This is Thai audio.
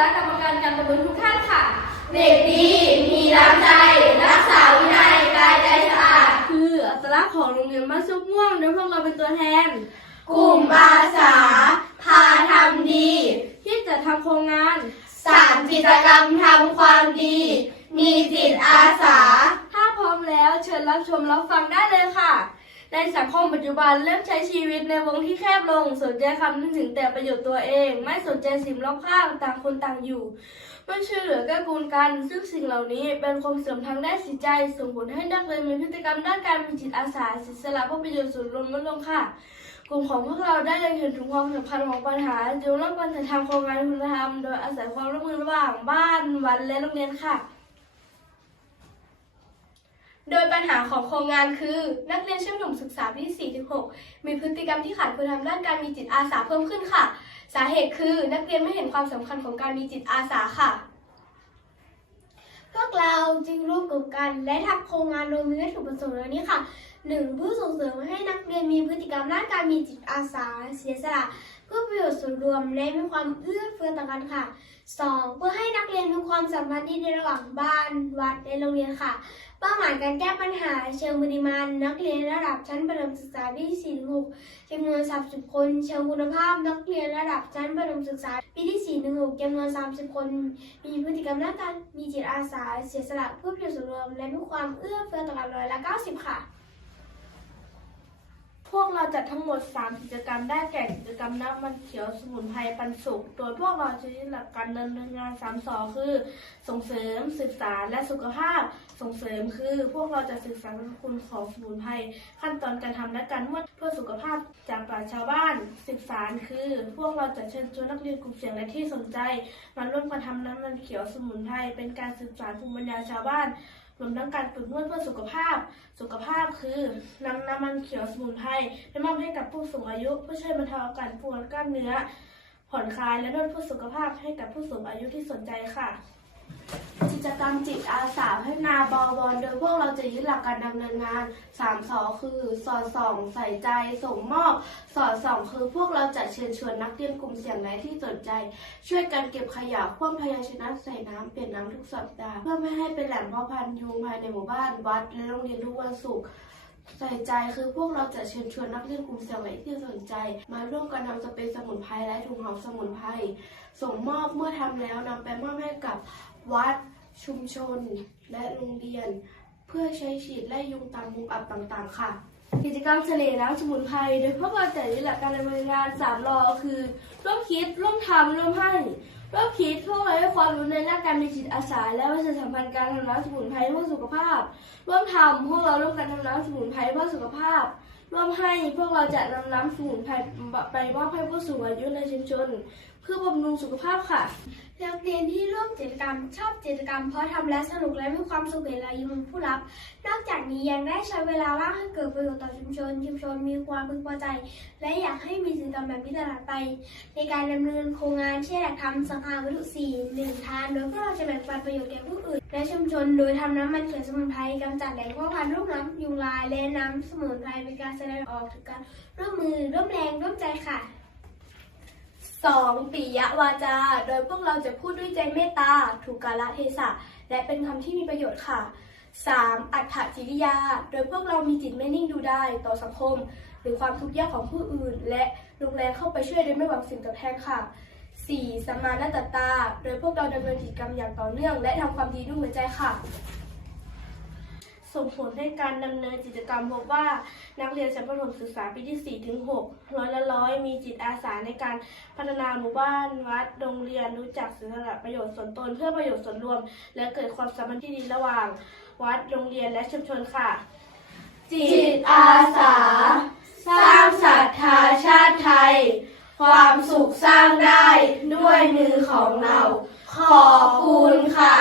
ณะกรรมการการประเมินทุกท่านค่ะ เด็กดี มีน้ำใจ รักษาวินัยกายใจสะอาด คืออัตลักษณ์ของโรงเรียนบ้านซุกม่วงโดยพวกเราเป็นตัวแทน กลุ่มอาสา พาทำดี ที่จะทำโครงงาน สามกิจกรรมทำความดี มีจิตอาสา ถ้าพร้อมแล้วเชิญรับชมรับฟังได้เลยค่ะ ในสังคมปัจจุบันเริ่มใช้ชีวิตในวงที่แคบลง สนใจคำนึงถึงแต่ประโยชน์ตัวเอง ไม่สนใจสิ่งรอบข้างต่างคนต่างอยู่ ไม่ช่วยเหลือเกื้อกูลกัน ซึ่งสิ่งเหล่านี้เป็นความเสื่อมทางด้านจิตใจ ส่งผลให้นักเรียนมีพฤติกรรมด้านการมีจิตอาสาเสียสละเพื่อประโยชน์ส่วนรวมลดลงค่ะกลุ่มของพวกเราได้เล็งเห็นถึงความสำคัญของปัญหาจึงร่วมกันจัดทำโครงงานคุณธรรม โดยอาศัยความร่วมมือระหว่างบ้าน วัดและโรงเรียนค่ะ โดยปัญหาของโครงงานคือ นักเรียนชั้นประถมศึกษาปีที่4-6 มีพฤติกรรมที่ขาดคุณธรรมด้านการมีจิตอาสาเพิ่มขึ้นค่ะ สาเหตุคือนักเรียนไม่เห็นความสำคัญของการมีจิตอาสาค่ะ พวกเราจึงร่วมกลุ่มกันและทำโครงงานโดยมีวัตถุประสงค์ดังนี้ค่ะ 1. เพื่อส่งเสริมให้นักเรียนมีพฤติกรรมด้านการมีจิตอาสา เสียสละ ชน์ส่วนรวมและมีความเอื้อเฟื้อต่อกันค่ะ 2. เพื่อให้นักเรียนมีความสัมพันธ์ที่ดีระหว่างบ้านวัดและโรงเรียนค่ะ เป้าหมายการแก้ปัญหาเชิงปริมาณ นักเรียนระดับชั้นประถมศึกษาปีที่4-6จำนวน 30 คน เชิงคุณภาพ นักเรียนระดับชั้นประถมศึกษาปีที่4-6จำนวน 30 คน มีพฤติกรรมด้านการมีจิตอาสา เสียสละเพื่อประโยชน์ส่วนรวม และมีความเอื้อเฟื้อต่อกันร้อยละ90 ค่ะ จัดทั้งหมด 3 กิจกรรมได้แก่กิจกรรมน้ำมันเขียวสมุนไพรปันสุขโดยพวกเราจะยึดหลักการดำเนินงาน3สอคือ ส่งเสริมศึกษาและสุขภาพ ส่งเสริมคือ พวกเราจะศึกษาคุณของสมุนไพรขั้นตอนการทำและการนวดเพื่อสุขภาพจากปราชญ์ชาวบ้าน ศึกษาคือ พวกเราจะเชิญชวนนักเรียนกลุ่มเสี่ยงและที่สนใจมาร่วมกันทำน้ำมันเขียวสมุนไพรเป็นการศึกษาภูมิปัญญาชาวบ้าน รวมทั้งการฝึกนวดเพื่อสุขภาพ สุขภาพคือนำน้ำมันเขียวสมุนไพรไปมอบให้กับผู้สูงอายุ เพื่อช่วยบรรเทาอาการปวดกล้ามเนื้อ ผ่อนคลายและนวดเพื่อสุขภาพให้กับผู้สูงอายุที่สนใจค่ะ กิจกรรมจิตอาสาพัฒนาบวรโดยพวกเราจะยึดหลักการดำเนินงาน 3สอคือสอดส่องใส่ใจส่งมอบสอดส่องคือพวกเราจะเชิญชวนนักเรียนกลุ่มเสี่ยงและที่สนใจ ช่วยกันเก็บขยะคว่ำพยาชนะใส่น้ำเปลี่ยนน้ำทุกสัปดาห์เพื่อไม่ให้เป็นแหล่งเพาะพันธุ์ยุงภายในหมู่บ้านวัดและโรงเรียนทุกวันศุกร์ ใส่ใจคือพวกเราจะเชิญชวนนักเรียนกลุ่มเสี่ยที่สนใจ มาร่วมกันนำสเปรย์สมุนไพรและถุงหอมสมุนไพรส่งมอบเมื่อทำแล้วนำไปมอบให้กับวัด ชุมชน และโรงเรียน เพื่อใช้ฉีดไล่ยุงตามมุมอับต่างๆ ค่ะ กิจกรรมเสน่ห์น้ำสมุนไพรโดยพวกเราจะยึดหลักการดำเนินงานสามรอคือ ร่วมคิดร่วมทำร่วมให้ ร่วมคิดพวกเราให้ความรู้ในด้านการมีจิตอาสา และประชาสัมพันธ์การทำน้ำสมุนไพรเพื่อสุขภาพ ร่วมทำพวกเราร่วมกันทำน้ำสมุนไพรเพื่อสุขภาพ ร่วมให้พวกเราจะนำน้ำสมุนไพรไปมอบให้ผู้สูงอายุในชุมชน เพื่อบำรุงสุขภาพค่ะ นักเรียนที่ร่วมกิจกรรมชอบกิจกรรมเพราะทำและสนุกและมีความสุขเห็นรอยยิ้มขอผู้รับ นอกจากนี้ยังได้ใช้เวลาว่างให้เกิดประโยชน์ต่อชุมชน ชุมชนมีความพึงพอใจ และอยากให้มีกิจกรรมแบบนี้ตลอดไป ในการดำเนินโครงงานเช่นหลักธรรมสังหารวัตถุสี่หนึ่งทานโดยพวกเราจะแบ่งปันประโยชน์แก่ผู้อื่น และชุมชนโดยทำน้ำมันเขียวสมุนไพรกำจัดแหล่งพาะพันธุ์โรคน้ำยุงลายและน้ำสมุนไพรเป็นการแสดงออกถึงการร่วมมือร่วมแรงร่วมใจค่ะ 2. ปิยวาจา โดยพวกเราจะพูดด้วยใจเมตตา ถูกกาลเทศะ และเป็นคำที่มีประโยชน์ค่ะ 3. อัตถจิริยา โดยพวกเรามีจิตไม่นิ่งดูได้ต่อสังคม หรือความทุกข์ยากของผู้อื่น และลงแรงเข้าไปช่วยโดยไม่หวังสิ่งตอบแทนค่ะ 4. สมานตตา โดยพวกเราดำเนินกิจกรรมอย่างต่อเนื่อง และทำความดีด้วยหัวใจค่ะ ส่งผลให้การดำเนินกิจกรรมพบว่านักเรียนชั้นประถมศึกษาปีที่ 4 ถึง 6 ร้อยละร้อยมีจิตอาสาในการพัฒนาหมู่บ้านวัดโรงเรียนรู้จักสียสละประโยชน์ส่วนตนเพื่อประโยชน์ส่วนรวม และเกิดความสัมพันธ์ที่ดีระหว่าง วัดโรงเรียนและชุมชนค่ะ จิตอาสา สร้างศรัทธาชาติไทย ความสุขสร้างได้ด้วยมือของเรา ขอบคุณค่ะ